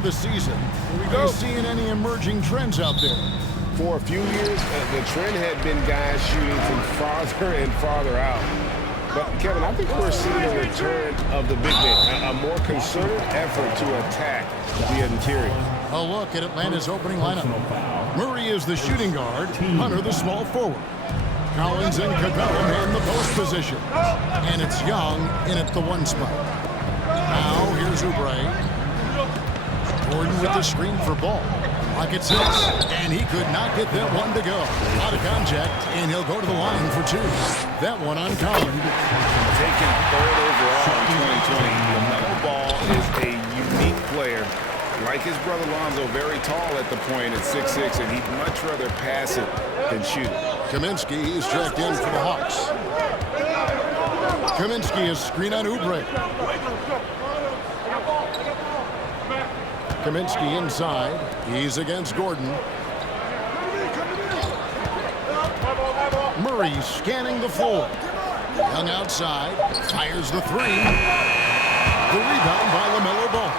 of the season. Are you seeing any emerging trends out there? For a few years, the trend had been guys shooting from farther and farther out. But, Kevin, I think we're seeing a return of the big man, a more concerted effort to attack the interior. A look at Atlanta's opening lineup. Murray is the shooting guard, Hunter the small forward. Collins and Capella man the post position. And it's Young in at the 1 spot. Now here's Oubre. Gordon with the screen for Ball. Pocket 6, and he could not get that one to go. Out of contact, and he'll go to the line for 2. That one on Collins. Taken 3rd overall in 2020, LaMelo Ball is a unique player. Like his brother Lonzo, very tall at the point at 6'6", and he'd much rather pass it than shoot it. Kaminsky is checked in for the Hawks. Kaminsky is screen on Oubre. Kaminsky inside. He's against Gordon. Murray scanning the floor. Young outside. Fires the 3. The rebound by LaMelo Ball.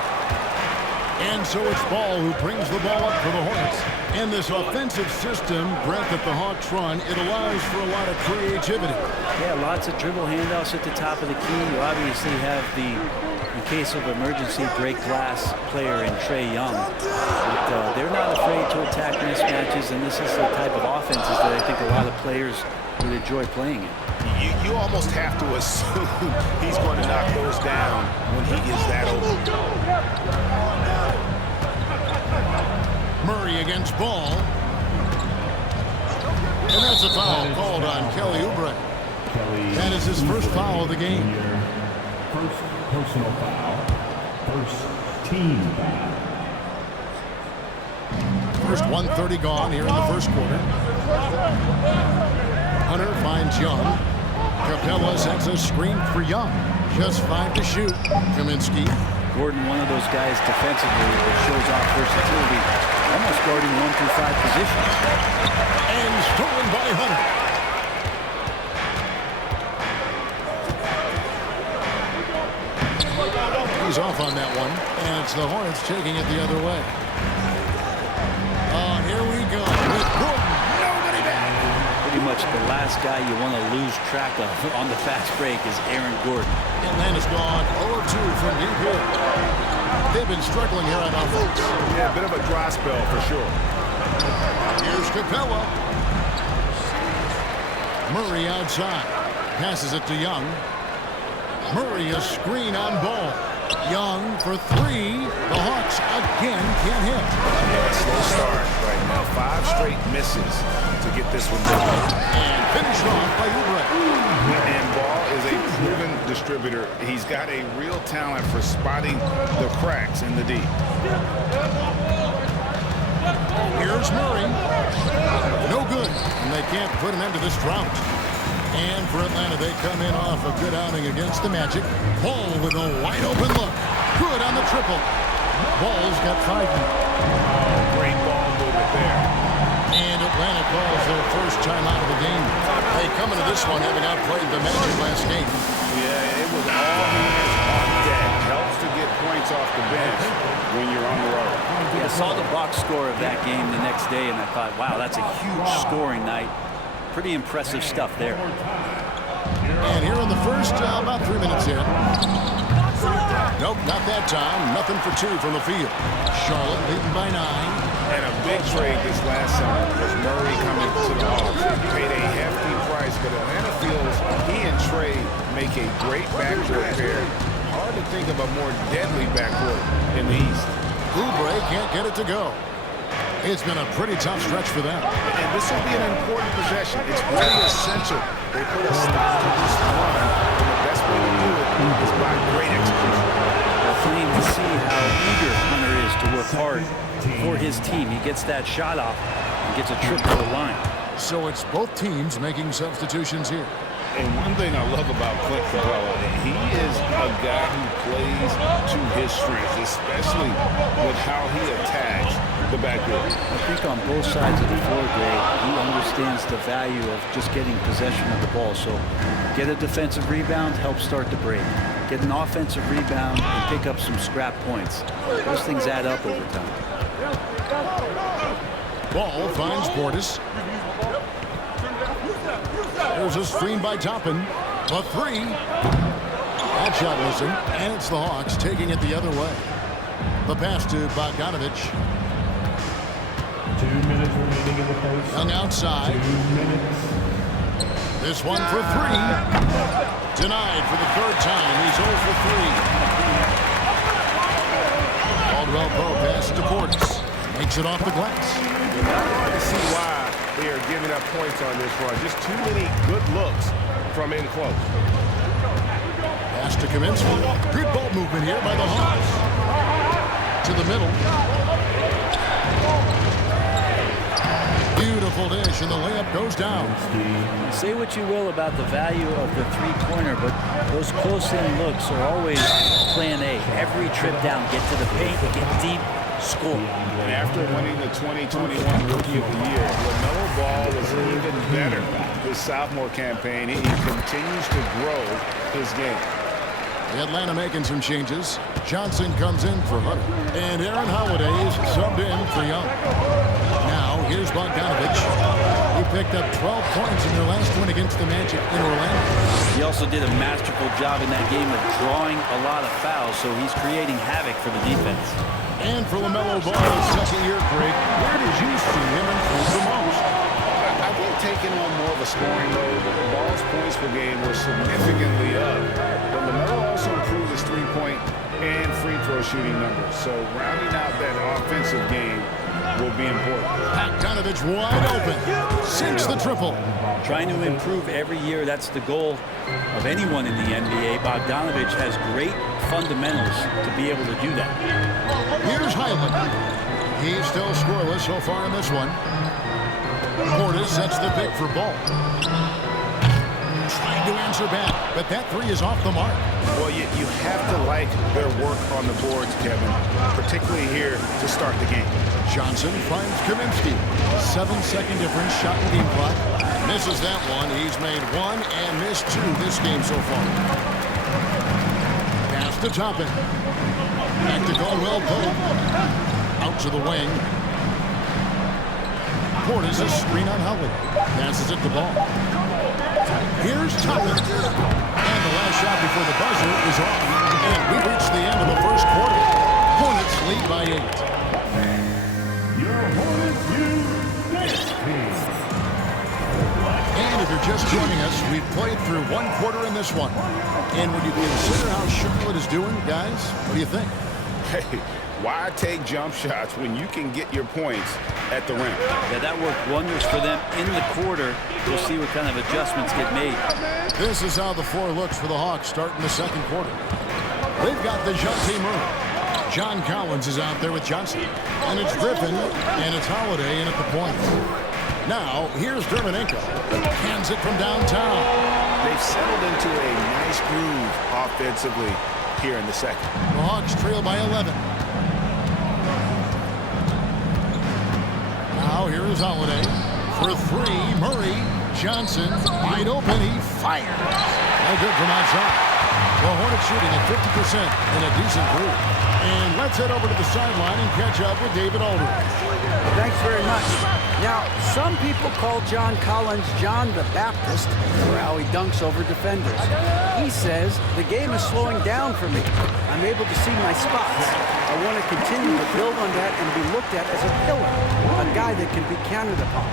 And so it's Ball who brings the ball up for the Hornets. And this offensive system, Brett, that the Hawks run, it allows for a lot of creativity. Yeah, lots of dribble handoffs at the top of the key. You obviously have the, in case of emergency, break glass player in Trae Young. But they're not afraid to attack mismatches, and this is the type of offenses that I think a lot of players would enjoy playing in. You almost have to assume he's going to knock those down when he is that open. Murray against Ball. And that's a foul called on Kelly Oubre. That is his first foul of the game. First personal foul. First team foul. First 1:30 gone here in the first quarter. Hunter finds Young. Capella sets a screen for Young. Just 5 to shoot. Kaminsky. Gordon, one of those guys defensively that shows off versatility, almost guarding 1 through 5 positions. And stolen by Hunter. He's off on that one, and it's the Hornets taking it the other way. Here we go with Gordon. Nobody back. Pretty much the last guy you want to lose track of on the fast break is Aaron Gordon. Atlanta's gone 0-2 from deep here. They've been struggling here on offense. Yeah, a bit of a dry spell for sure. Here's Capella. Murray outside. Passes it to Young. Murray a screen on Ball. Young for 3. The Hawks again can't hit. Yeah, slow start right now. 5 straight misses to get this one done. And finished off by Oubre. And Ball is a proven distributor. He's got a real talent for spotting the cracks in the D. Here's Murray. No good. And they can't put an end to this drought. And for Atlanta, they come in off a good outing against the Magic. Ball with a wide open look. Good on the triple. Ball's got 5 now. Great ball movement there. And Atlanta calls their first time out of the game. They come into this one having outplayed the Magic last game. Yeah, it was all hands on deck. Helps to get points off the bench when you're on the road. Yeah, I saw the box score of that game the next day, and I thought, wow, that's a huge scoring night. Pretty impressive stuff there. And here in the first, about 3 minutes in. Nope, not that time. Nothing for 2 from the field. Charlotte leading by 9. And a big trade this last summer was Murray coming to the Hawks. Paid a hefty price, but Atlanta feels he and Trae make a great backcourt pair. Hard to think of a more deadly backcourt in the East. Oubre can't get it to go. It's been a pretty tough stretch for them. And this will be an important possession. It's really essential. They put a stop to this run, and the best way to do it is by great execution. Well, plain to see how eager Hunter is to work hard for his team. He gets that shot off and gets a trip to the line. So it's both teams making substitutions here. And one thing I love about Clint Capella, he is a guy who plays to his strengths, especially with how he attacks the backcourt. I think on both sides of the floor, Greg, he understands the value of just getting possession of the ball. So get a defensive rebound, help start the break. get an offensive rebound, and pick up some scrap points. Those things add up over time. Ball finds Portis. There's a screen by Toppin. A three. That shot missing, and it's the Hawks taking it the other way. The pass to Bogdanovic. 2 minutes remaining in the first. Young outside. 2 minutes. This one for three. Denied for the third time. He's 0 for 3. Caldwell Pope passes to Portis. Makes it off the glass. It's not hard to see why they are giving up points on this run. Just too many good looks from in close. Pass to Kaminsky. Good ball movement here by the Hawks. To the middle. Beautiful dish, and the layup goes down. Say what you will about the value of the three-pointer, but those close-in looks are always plan A. Every trip down, get to the paint, get deep, score. And after winning the 2021 Rookie of the Year, LaMelo Ball was even better this sophomore campaign. He continues to grow his game. Atlanta making some changes. Johnson comes in for Hunter. And Aaron Holiday is subbed in for Young. Now, here's Bogdanovic. He picked up 12 points in their last win against the Magic in Orlando. He also did a masterful job in that game of drawing a lot of fouls, so he's creating havoc for the defense. And for LaMelo Ball's second-year break, where did you see him improve the most? I think taking on more of a scoring load, Ball's points per game were significantly up. But LaMelo also improved his three-point and free throw shooting numbers. So rounding out that offensive game will be important. Bogdanovic wide open. Sinks the triple. Trying to improve every year, that's the goal of anyone in the NBA. Bogdanovic has great fundamentals to be able to do that. Here's Highland. He's still scoreless so far in this one. Portis sets the pick for Ball. Trying to answer back, but that three is off the mark. Well, you have to like their work on the boards, Kevin, particularly here to start the game. Johnson finds Kaminsky. 7-second difference, shot in game clock. Misses that one. He's made one and missed two this game so far. Pass to Toppin. Back to Caldwell Pope. Out to the wing. Portis a screen on Holiday. Passes it to Ball. Here's Toppin. And the last shot before the buzzer is off. And we reach the end of the first quarter. Hornets lead by 8. Your Hornets next team. And if you're just joining us, we've played through one quarter in this one. And when you consider how Charlotte is doing, guys, what do you think? Hey, why take jump shots when you can get your points at the rim? Yeah, that worked wonders for them in the quarter. We'll see what kind of adjustments get made. This is how the floor looks for the Hawks starting the second quarter. They've got the Dejounte Murray. John Collins is out there with Johnson. And it's Griffin, and it's Holiday in at the point. Now, here's Dermonenko. Hands it from downtown. They've settled into a nice groove offensively here in the second. The Hawks trail by 11. Now, here is Holiday. For three, Murray. Johnson, wide open. He fires. No good from outside. The Hornets shooting at 50% in a decent groove. And let's head over to the sideline and catch up with David Aldridge. Thanks very much. Now, some people call John Collins John the Baptist for how he dunks over defenders. He says, the game is slowing down for me. I'm able to see my spots. I want to continue to build on that and be looked at as a pillar, a guy that can be counted upon.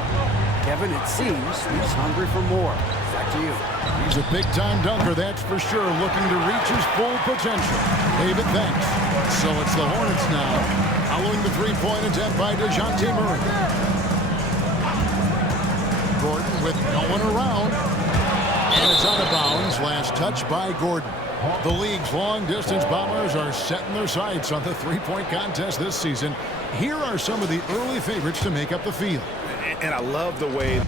Kevin, it seems he's hungry for more. Back to you. He's a big-time dunker, that's for sure, looking to reach his full potential. David, thanks. So it's the Hornets now, following the three-point attempt by Dejounte Murray. Gordon with no one around. And it's out of bounds. Last touch by Gordon. The league's long-distance bombers are setting their sights on the three-point contest this season. Here are some of the early favorites to make up the field. And I love the way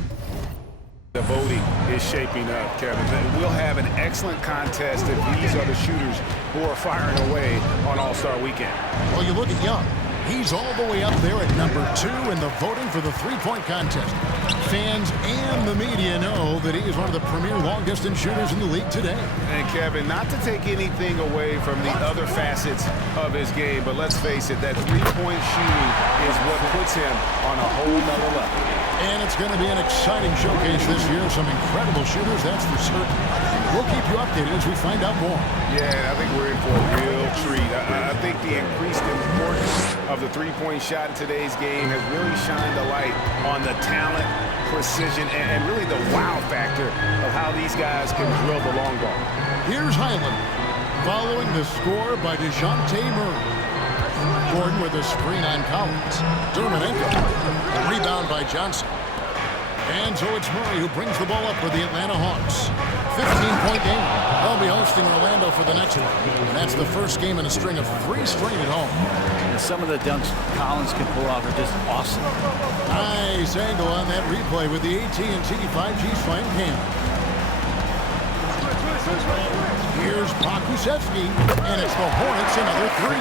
the voting is shaping up, Kevin. We'll have an excellent contest if these are the shooters who are firing away on All-Star Weekend. Well, you look at Young. He's all the way up there at number 2 in the voting for the three-point contest. Fans and the media know that he is one of the premier long-distance shooters in the league today. And Kevin, not to take anything away from the other facets of his game, but let's face it, that three-point shooting is what puts him on a whole nother level. And it's going to be an exciting showcase this year. Some incredible shooters, that's for certain. We'll keep you updated as we find out more. Yeah, I think we're in for a real treat. I think the increased importance of the three-point shot in today's game has really shined a light on the talent, precision, and really the wow factor of how these guys can drill the long ball. Here's Highland, following the score by DeJounte Murray. Gordon with a screen on Collins. Dermonenko, a rebound by Johnson. And so it's Murray who brings the ball up for the Atlanta Hawks. 15-point game. They'll be hosting Orlando for the next one. And that's the first game in a string of 3 straight at home. And some of the dunks Collins can pull off are just awesome. Nice angle on that replay with the AT&T 5G Slam Cam. Here's Pokusevski, and it's the Hornets another 3.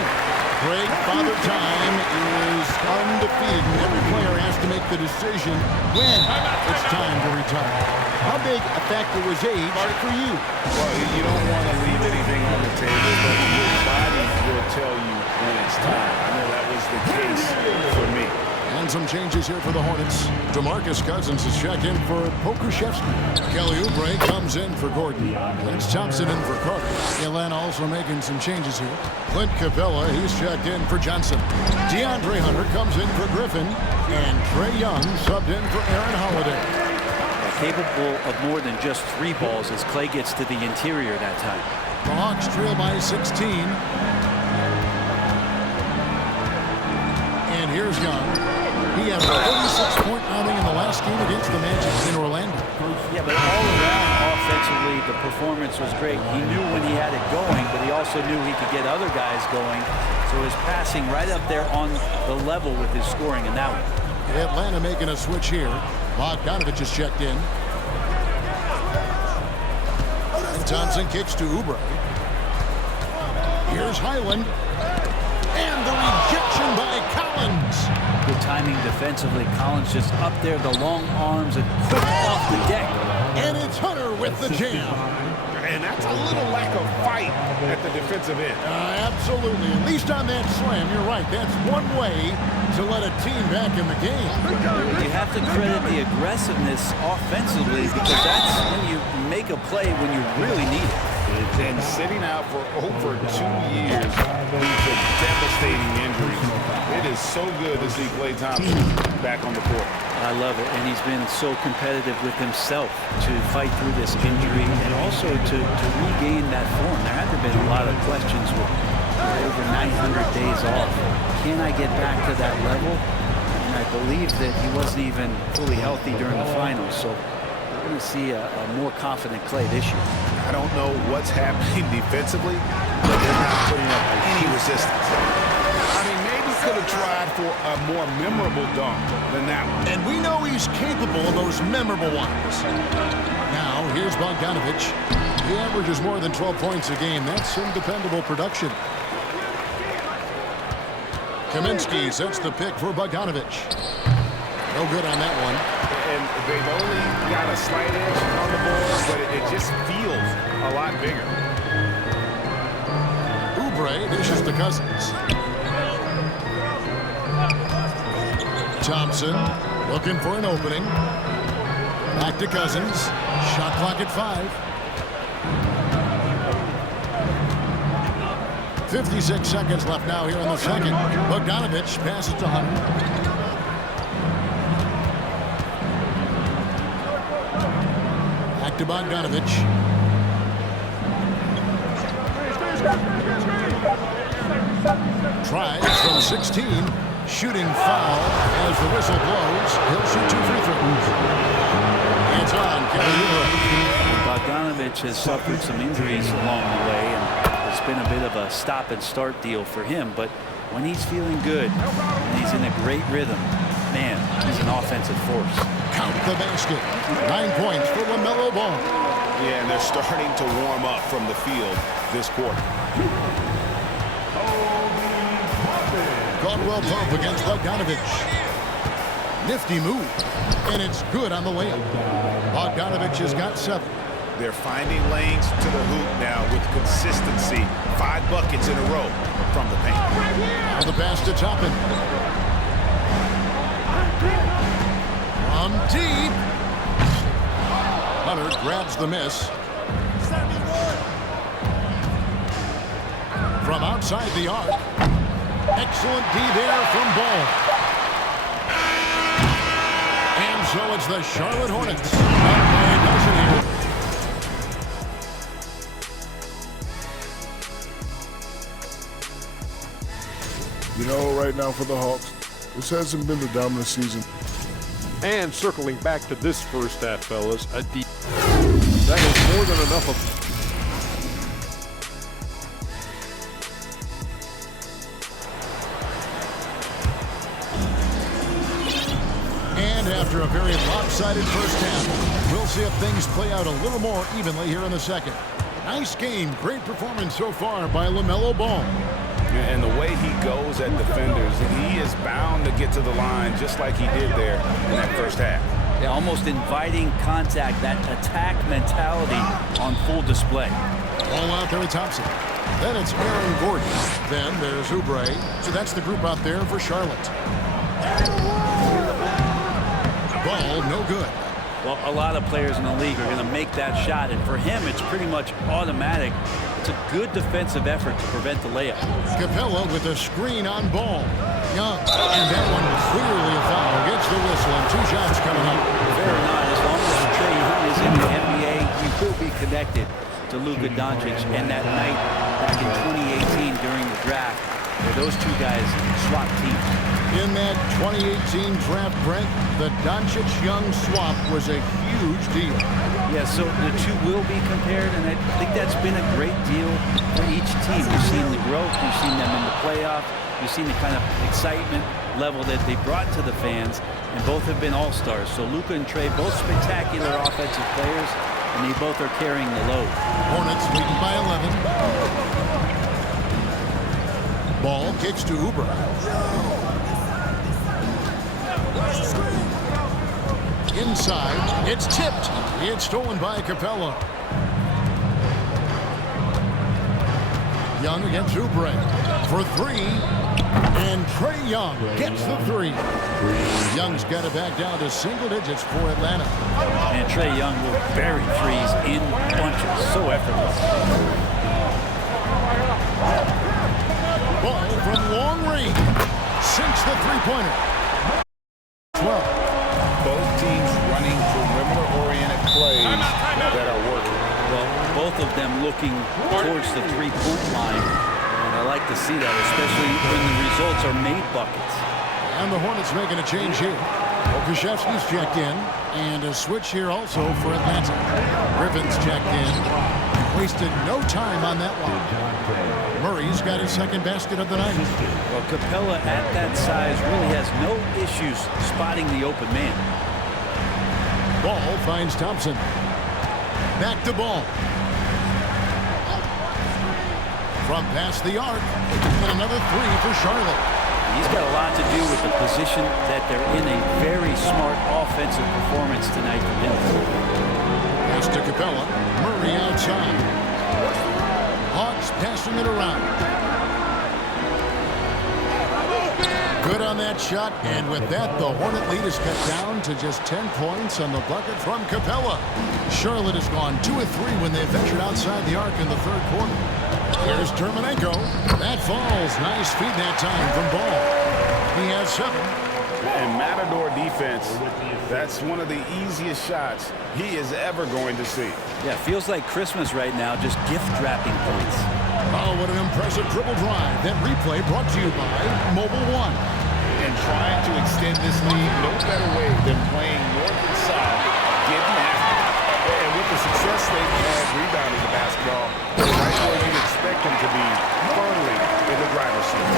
Great Father Time is undefeated. Every player has to make the decision when it's time to retire. How big a factor was age for you? Well, you don't want to leave anything on the table, but your body will tell you when it's time. I know that was the case for me. And some changes here for the Hornets. DeMarcus Cousins is checked in for Pokusevski. Kelly Oubre comes in for Gordon. Lance Thompson in for Carter. Atlanta also making some changes here. Clint Capella, he's checked in for Johnson. DeAndre Hunter comes in for Griffin. And Trae Young subbed in for Aaron Holiday. Capable of more than just 3 balls as Clay gets to the interior that time. The Hawks trail by 16. And here's Young. He had a 36-point outing in the last game against the Magic in Orlando. Yeah, but all around offensively, the performance was great. He knew when he had it going, but he also knew he could get other guys going. So his passing right up there on the level with his scoring in that one. Atlanta making a switch here. Bogdanovich is checked in. And Thompson kicks to Oubre. Here's Highland. And the rejection by Collins. Good timing defensively. Collins just up there, the long arms, and quick off the deck. And it's Hunter with the jam. And that's a little lack of fight at the defensive end. Absolutely. At least on that slam, you're right. That's one way to let a team back in the game. You have to credit the aggressiveness offensively because that's when you make a play when you really need it. And sitting out for over 2 years due to devastating injuries. It is so good to see Klay Thompson back on the court. I love it, and he's been so competitive with himself to fight through this injury and also to regain that form. There had to have been a lot of questions with over 900 days off. Can I get back to that level? And I believe that he wasn't even fully healthy during the finals, so we're going to see a more confident Klay this year. I don't know what's happening defensively, but they're not putting up any resistance. I mean, maybe could have tried for a more memorable dunk than that one. And we know he's capable of those memorable ones. Now, here's Bogdanovich. He averages more than 12 points a game. That's some dependable production. Kaminsky sets the pick for Bogdanovich. No good on that one. And they've only got a slight edge on the board, but it just feels a lot bigger. Oubre dishes to Cousins. Thompson looking for an opening. Back to Cousins. Shot clock at 5. 56 seconds left now here in the second. Bogdanovich passes to Hunter. Back to Bogdanovich. Tries from 16. Shooting foul as the whistle blows. He'll shoot 2 free throws. It's on Kelly Oubre. Bogdanovich has suffered some injuries along the way, and it's been a bit of a stop-and-start deal for him. But when he's feeling good and he's in a great rhythm, man, he's an offensive force. Count the basket. 9 points for LaMelo Ball. Yeah, and they're starting to warm up from the field this quarter. Caldwell Pope against Bogdanovich. Nifty move, and it's good on the layup. Bogdanovich has got 7. They're finding lanes to the hoop now with consistency. 5 buckets in a row from the paint. Now the pass to Toppin. From deep. Hunter grabs the miss. From outside the arc. Excellent D there from Ball. And so it's the Charlotte Hornets. Does it here. You know, right now for the Hawks, this hasn't been the dominant season. And circling back to this first half, fellas, that is more than enough of. And after a very lopsided first half, we'll see if things play out a little more evenly here in the second. Nice game, great performance so far by LaMelo Ball. And the way he goes at defenders, he is bound to get to the line just like he did there in that first half. Yeah, almost inviting contact, that attack mentality on full display. All out there with Thompson. Then it's Aaron Gordon. Then there's Oubre. So that's the group out there for Charlotte. Ball no good. Well, a lot of players in the league are going to make that shot, and for him, it's pretty much automatic. It's a good defensive effort to prevent the layup. Capella with a screen on Ball. Young. And that one clearly a foul. Gets the whistle, and 2 shots coming up. Fair or not, as long as Trae Young is in the NBA, he will be connected to Luka Doncic. And that night back in 2018 during the draft, where those 2 guys swapped teams. In that 2018 draft, Brent, the Doncic-Young swap was a huge deal. Yeah, so the 2 will be compared, and I think that's been a great deal for each team. You've seen the growth, you've seen them in the playoff, you've seen the kind of excitement level that they brought to the fans, and both have been all-stars. So Luka and Trae, both spectacular offensive players, and they both are carrying the load. Hornets leading by 11. Ball kicks to Oubre. Inside, it's tipped. It's stolen by Capella. Young against Oubre for 3. And Trae Young gets the 3. Young's got it back down to single digits for Atlanta. And Trae Young will bury threes in bunches. So effortless. Ball from long range. Sinks the 3-pointer. 12. Both teams running perimeter-oriented plays that are working. Well, both of them looking towards the 3-point line. And I like to see that, especially when the results are made buckets. And the Hornets making a change here. Okashevsky's checked in. And a switch here also for Atlanta. Griffin's checked in. Wasted no time on that one. Murray's got his second basket of the night. Well, Capella at that size really has no issues spotting the open man. Ball finds Thompson. Back to Ball. From past the arc. And another 3 for Charlotte. He's got a lot to do with the position that they're in. A very smart offensive performance tonight for him. Pass to Capella. Murray outside. Hawks passing it around. Good on that shot, and with that, the Hornet lead is cut down to just 10 points on the bucket from Capella. Charlotte has gone 2 of 3 when they ventured outside the arc in the 3rd quarter. Here's Terminenko. That falls. Nice feed that time from Ball. He has 7. And Matador defense, that's one of the easiest shots he is ever going to see. Yeah, feels like Christmas right now, just gift-wrapping points. Oh, what an impressive dribble drive. That replay brought to you by Mobile One. And trying to extend this lead, no better way than playing north and south, getting after it. And with the success they've had rebounding the basketball, they're right where you'd expect them to be, firmly in the driver's seat.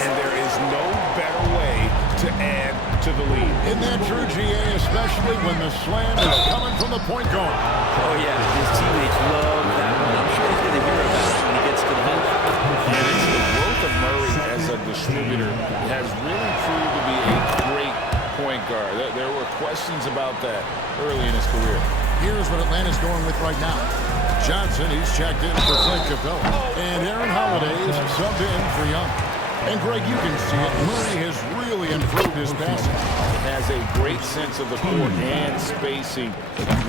And there is no better way to add to the lead. Isn't that true, GA, especially when the slam is coming from the point guard? Oh, yeah, his teammates love that one. I'm sure he's going to hear about it when he gets to the hoop. And it's the growth of Murray as a distributor, has really proved to be a great point guard. There were questions about that early in his career. Here's what Atlanta's going with right now. Johnson, he's checked in for Clint Capella. And Aaron Holiday is subbed in for Young. And Greg, you can see it. Murray has really improved his passing. Has a great sense of the court and spacing.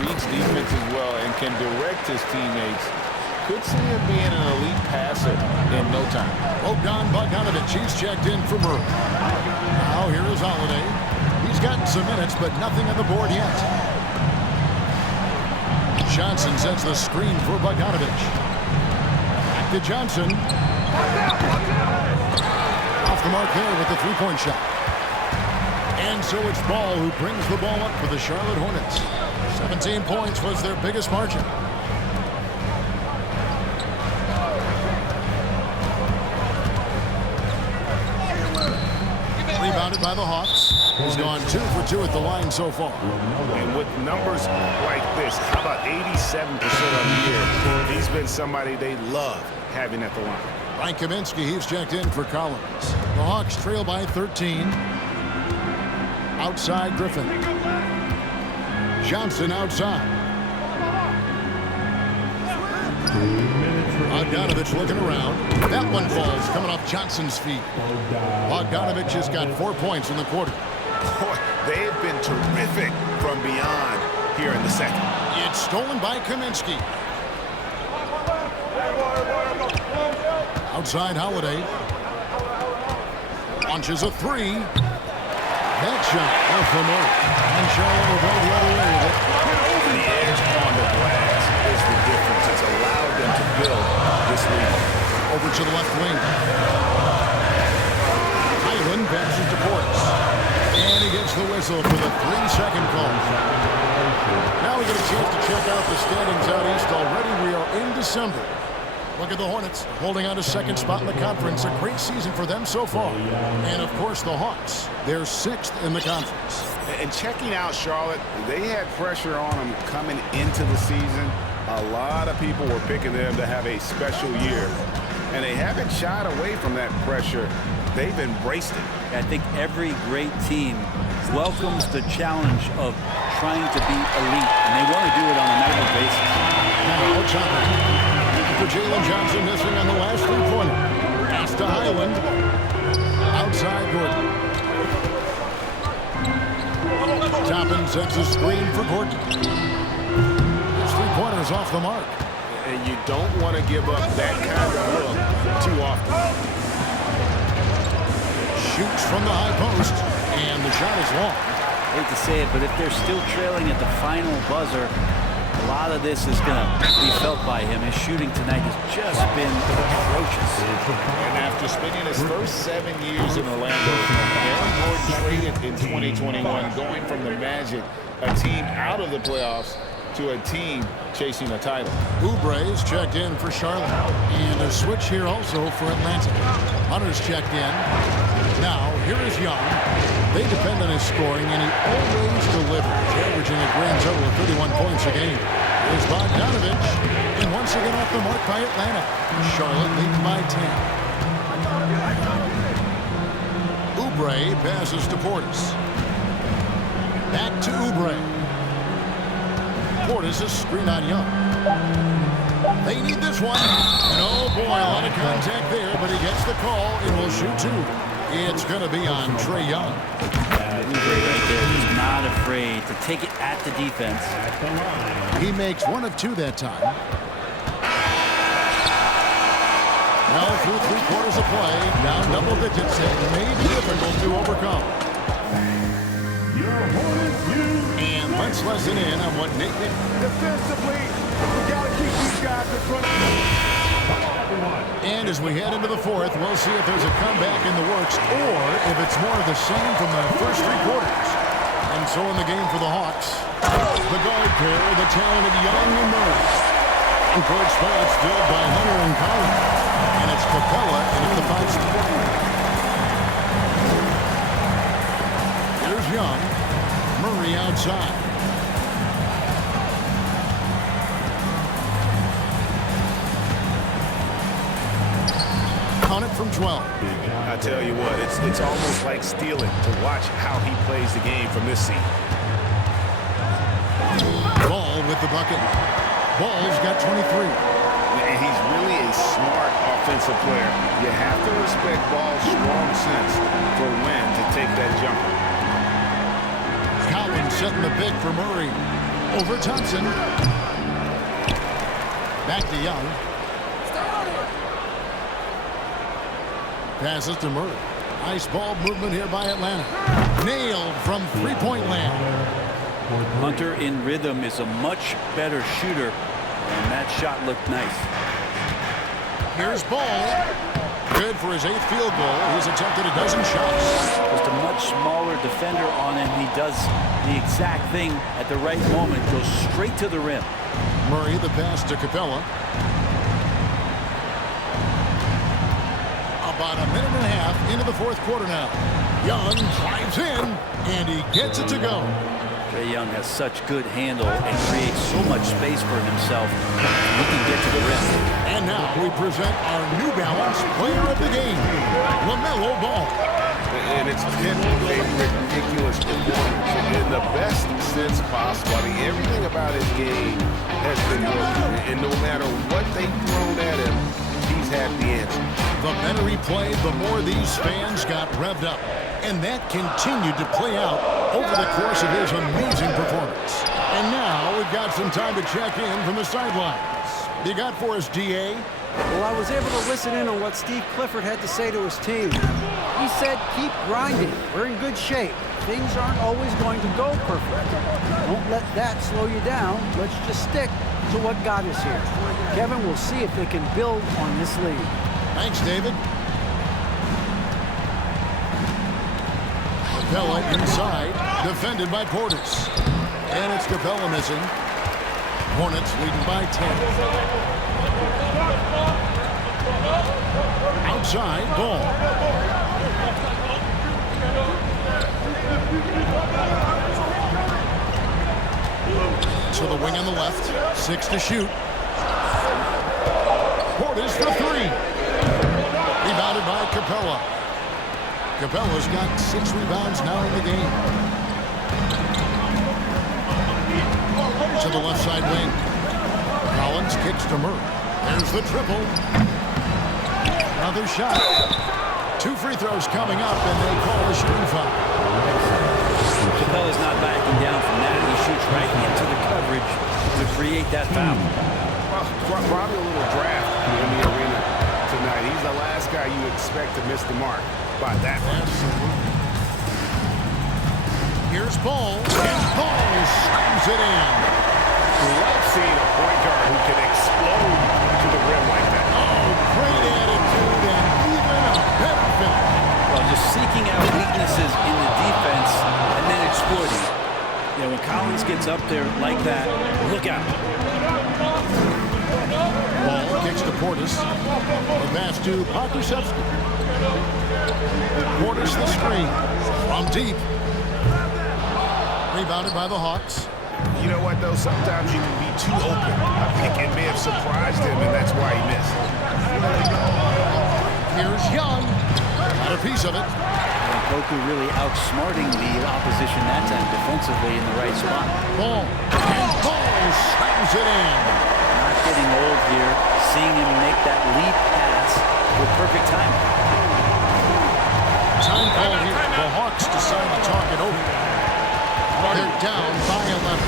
Reads defense as well and can direct his teammates. Could see him being an elite passer in no time. Bogdanovich, he's checked in for Murray. Now here is Holiday. He's gotten some minutes, but nothing on the board yet. Johnson sets the screen for Bogdanovich. Back to Johnson. Off the mark there with the three-point shot. And so it's Ball who brings the ball up for the Charlotte Hornets. 17 points was their biggest margin. Rebounded by the Hawks. He's gone 2 for 2 at the line so far. And with numbers like this, how about 87% on the year? He's been somebody they love having at the line. Frank Kaminsky, he's checked in for Collins. The Hawks trail by 13. Outside Griffin. Johnson outside. Bogdanovich looking around. That one falls, coming off Johnson's feet. Bogdanovich has got 4 points in the quarter. Boy, they have been terrific from beyond here in the second. It's stolen by Kaminsky. Outside Holiday. Launches a three. That shot off the mark. And Charlotte will go the other way with it. The edge on the glass is the difference. It's allowed them to build this lead. Over to the left wing. Highland passes to Portis. And he gets the whistle for the 3-second call. Now we get a chance to check out the standings out east already. We are in December. Look at the Hornets holding on to second spot in the conference. A great season for them so far. And, of course, the Hawks. They're 6th in the conference. And checking out Charlotte, they had pressure on them coming into the season. A lot of people were picking them to have a special year. And they haven't shied away from that pressure. They've embraced it. I think every great team welcomes the challenge of trying to be elite, and they want to do it on a nightly basis. Now, Toppin. For Jalen Johnson missing on the last three-pointer. Pass to Highland. Outside Gordon. Toppin sets a screen for Gordon. His three-pointer's off the mark. And you don't want to give up that kind of look too often. Shoots from the high post, and the shot is long. Hate to say it, but if they're still trailing at the final buzzer, a lot of this is going to be felt by him. His shooting tonight has just been atrocious. And after spending his first 7 years in Orlando, Aaron Gordon traded in 2021, going from the Magic, a team out of the playoffs, to a team chasing a title. Oubre is checked in for Charlotte. And a switch here also for Atlanta. Hunter's checked in. Now, here is Young. They depend on his scoring, and he always delivers, averaging a grand total of 31 points a game. Here's Bogdanovich, and once again off the mark by Atlanta. Charlotte leads by 10. Oubre passes to Portis. Back to Oubre. Portis is screen on Young. They need this one. And oh boy, a lot of contact there, but he gets the call and will shoot 2. It's going to be on Trae Young. Oubre right there. He's not afraid to take it at the defense. He makes 1 of 2 that time. Now through 3 quarters of play, down double digits, it may be difficult to overcome. And let's listen in on what Nate did. Defensively, we got to keep these guys in front of And as we head into the 4th, we'll see if there's a comeback in the works or if it's more of the same from the first 3 quarters. And so in the game for the Hawks, the guard pair, the talented Young and Murray. The court spots filled by Hunter and Collins. And it's Capella in at the 5 spot. Here's Young. Murray outside. Count it from 12. I tell you what, it's almost like stealing to watch how he plays the game from this seat. Ball with the bucket. Ball's got 23. And he's really a smart offensive player. You have to respect Ball's strong sense for when to take that jumper. Collins setting the pick for Murray. Over Thompson. Back to Young. Passes to Murray. Nice ball movement here by Atlanta. Nailed from three-point land. Hunter in rhythm is a much better shooter, and that shot looked nice. Here's Ball. Good for his 8th field goal. He's attempted a dozen shots. Just a much smaller defender on him. He does the exact thing at the right moment. Goes straight to the rim. Murray the pass to Capella. About a minute and a half into the 4th quarter now. Young drives in, and he gets it to go. Trae Young has such good handle and creates so much space for himself. He can get to the rim. And now we present our New Balance player of the game, LaMelo Ball. And it's been a ridiculous performance in the best sense possible. I mean, everything about his game has been working. And no matter what they've thrown at him, he's had the answer. The better he played, the more these fans got revved up. And that continued to play out over the course of his amazing performance. And now we've got some time to check in from the sidelines. You got for us, D.A.? Well, I was able to listen in on what Steve Clifford had to say to his team. He said, keep grinding. We're in good shape. Things aren't always going to go perfect. Don't let that slow you down. Let's just stick to what got us here. Kevin, we'll see if they can build on this lead. Thanks, David. Capella inside, defended by Portis. And it's Capella missing. Hornets leading by 10. Outside, Ball. To the wing on the left, 6 to shoot. Portis for 3. Rebounded by Capella. Capella's got 6 rebounds now in the game. To the left side wing. Collins kicks to Murray. There's the triple. Another shot. 2 free throws coming up, and they call a shooting foul. Capella's not backing down from that. He shoots right into the coverage to create that foul. Well, probably a little draft in the arena tonight. He's the last guy you expect to miss the mark by that much. Here's Ball, and Ball slams it in. Love seeing a point guard who can explode to the rim like that. Oh, great attitude and even a better finish. Well, just seeking out weaknesses in the defense and then exploiting. You know, when Collins gets up there like that, look out. Ball kicks to Portis. The pass to Pokusevski. Portis the screen. From deep. Rebounded by the Hawks. You know what, though? Sometimes you can be too open. I think it may have surprised him, and that's why he missed. Here's Young. Got a piece of it. And Poku really outsmarting the opposition that time defensively in the right spot. Ball. And Ball slams it in. Not getting old here. Seeing him make that lead pass with perfect timing. Time call here. The Hawks decide to talk it over. They're down by 11.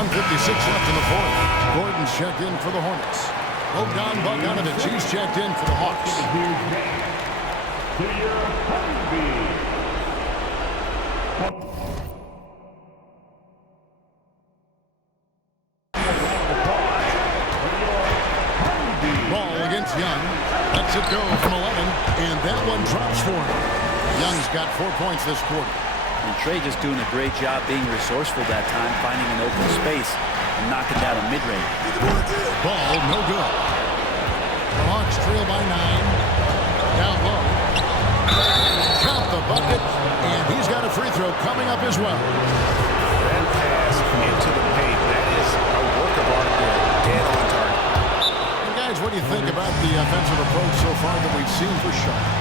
1:56 left in the 4th. Gordon's checked in for the Hornets. Bogdan Bogdanovic, he's checked in for the Hawks. Ball against Young. Lets it go from 11, and that one drops for him. Young's got 4 points this quarter. And Trae just doing a great job being resourceful that time, finding an open space and knocking down a mid-range. Ball, no good. The Hawks trail by 9. Down low. Count the bucket, and he's got a free throw coming up as well. That pass into the paint, that is a work of art there. Dead on target. And guys, what do you you think about the offensive approach so far that we've seen for Charlotte?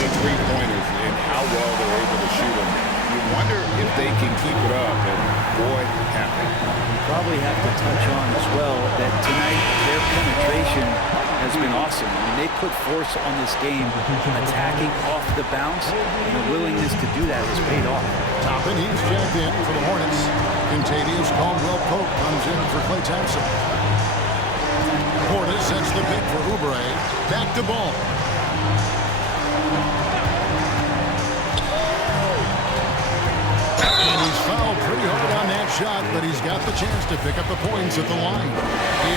The three-pointers and how well they're able to shoot them. You wonder if they can keep it up, and boy, happen. You probably have to touch on as well that tonight their penetration has been awesome. I mean, they put force on this game, attacking off the bounce, and the willingness to do that has paid off. Toppin, he's jacked in for the Hornets. Contavious Caldwell Pope comes in for Klay Thompson. Portis sets the pick for Oubre. Back to Ball. And he's fouled pretty hard on that shot, but he's got the chance to pick up the points at the line.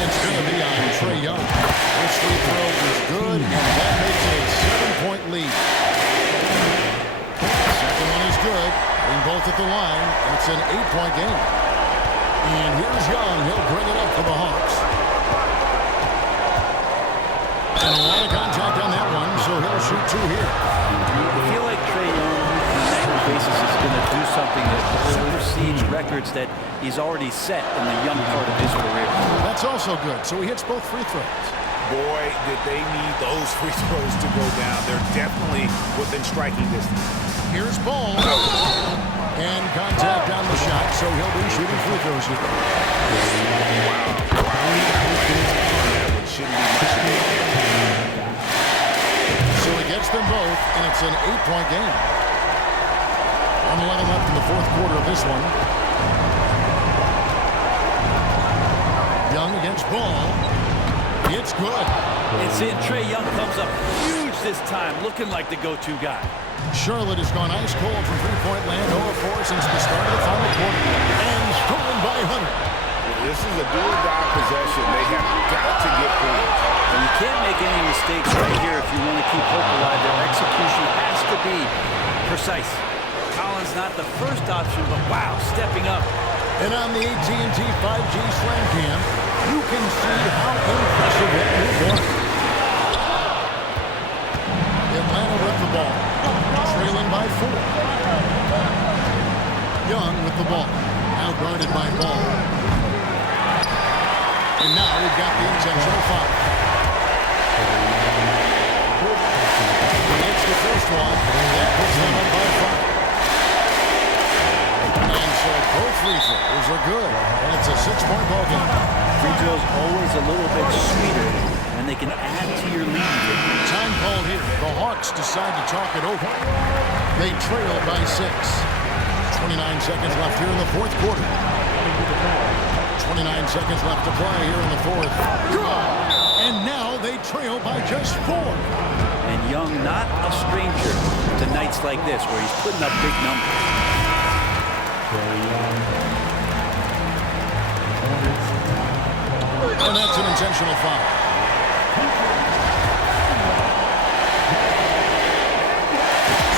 It's going to be on Trae Young. This free throw is good, and that makes a 7-point lead. Second one is good. Being both at the line, and it's an 8-point game. And here's Young. He'll bring it up for the Hawks. And a lot of contact on that one, so he'll shoot two here. I feel like Trae Young on a regular basis is going to do something that supersedes records that he's already set in the young part of his career. That's also good. So he hits both free throws. Boy, did they need those free throws to go down. They're definitely within striking distance. Here's Ball. And contact on the shot, so he'll be shooting free throws here. Shouldn't be much of it. So he gets them both, and it's an 8-point game. 1:11 left in the fourth quarter of this one. Young against Ball. It's good. It's in. Trae Young comes up huge this time, looking like the go-to guy. Charlotte has gone ice cold from three-point land, 0-4 since the start of the final quarter. And stolen by Hunter. This is a do-or-die possession. They have got to get points. And you can't make any mistakes right here if you want to keep hope alive. Their execution has to be precise. Collins not the first option, but wow, stepping up. And on the AT&T 5G Slam Cam, you can see how impressive that move was. Atlanta with the ball, trailing by 4. Young with the ball, now guarded by Ball. And now we've got the intentional foul. That's the first one. That puts them up by 5. And so both free throws are good. And it's a 6-point ball game. Free throws always a little bit sweeter, and they can add to your lead. Time called here. The Hawks decide to talk it over. They trail by 6. 29 seconds left here in the fourth quarter. 29 seconds left to play here in the fourth. Good! And now they trail by just 4. And Young not a stranger to nights like this where he's putting up big numbers. And that's an intentional foul.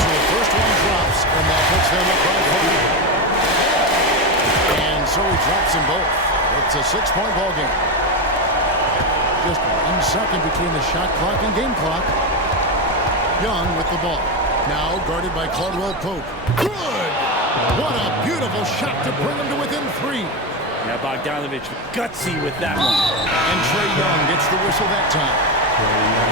So the first one drops, and that puts them up by 4. And so he drops them both. It's a 6-point ball game. Just 1 second between the shot clock and game clock. Young with the ball. Now guarded by Caldwell Pope. Good! What a beautiful shot to bring him to within 3. Now Bogdanovich gutsy with that one. And Trae Young gets the whistle that time.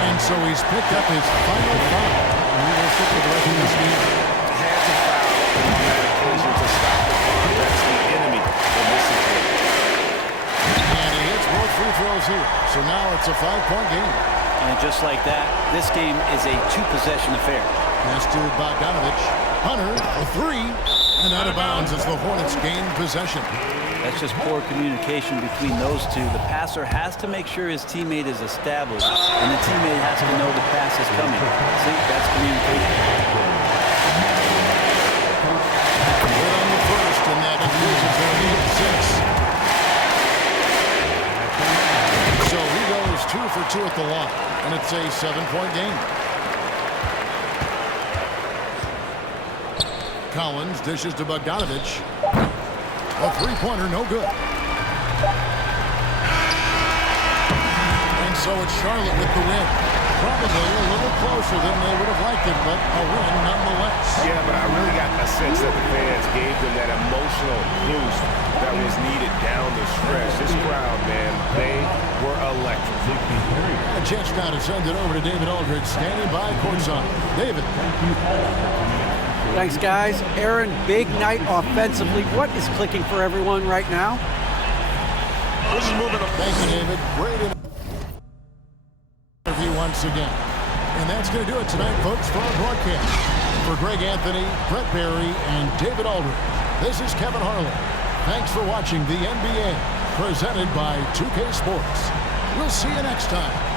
And so he's picked up his final foul. And he will sit for the rest of this game. Had to foul on that occasion to stop the clock. That's the enemy of this situation. And he hits both free throws here. So now it's a 5-point game. And just like that, this game is a 2-possession affair. Pass to Bogdanovich. Hunter, a 3. And out of bounds as the Hornets gain possession. That's just poor communication between those two. The passer has to make sure his teammate is established, and the teammate has to know the pass is coming. See, that's communication. We're on the first, and that increases their lead to 6. So he goes 2 for 2 at the line, and it's a 7-point game. Collins dishes to Bogdanovich. A three-pointer, no good. And so it's Charlotte with the win. Probably a little closer than they would have liked it, but a win nonetheless. Yeah, but I really got a sense that the fans gave them that emotional boost that was needed down the stretch. This crowd, man, they were electric. A chance now to send it over to David Aldridge, standing by courtside. David. Thanks, guys. Aaron, big night offensively. What is clicking for everyone right now? This is moving up. Thank you, David. Great interview once again. And that's going to do it tonight, folks, for our broadcast. For Greg Anthony, Brett Barry, and David Aldridge, this is Kevin Harlan. Thanks for watching the NBA, presented by 2K Sports. We'll see you next time.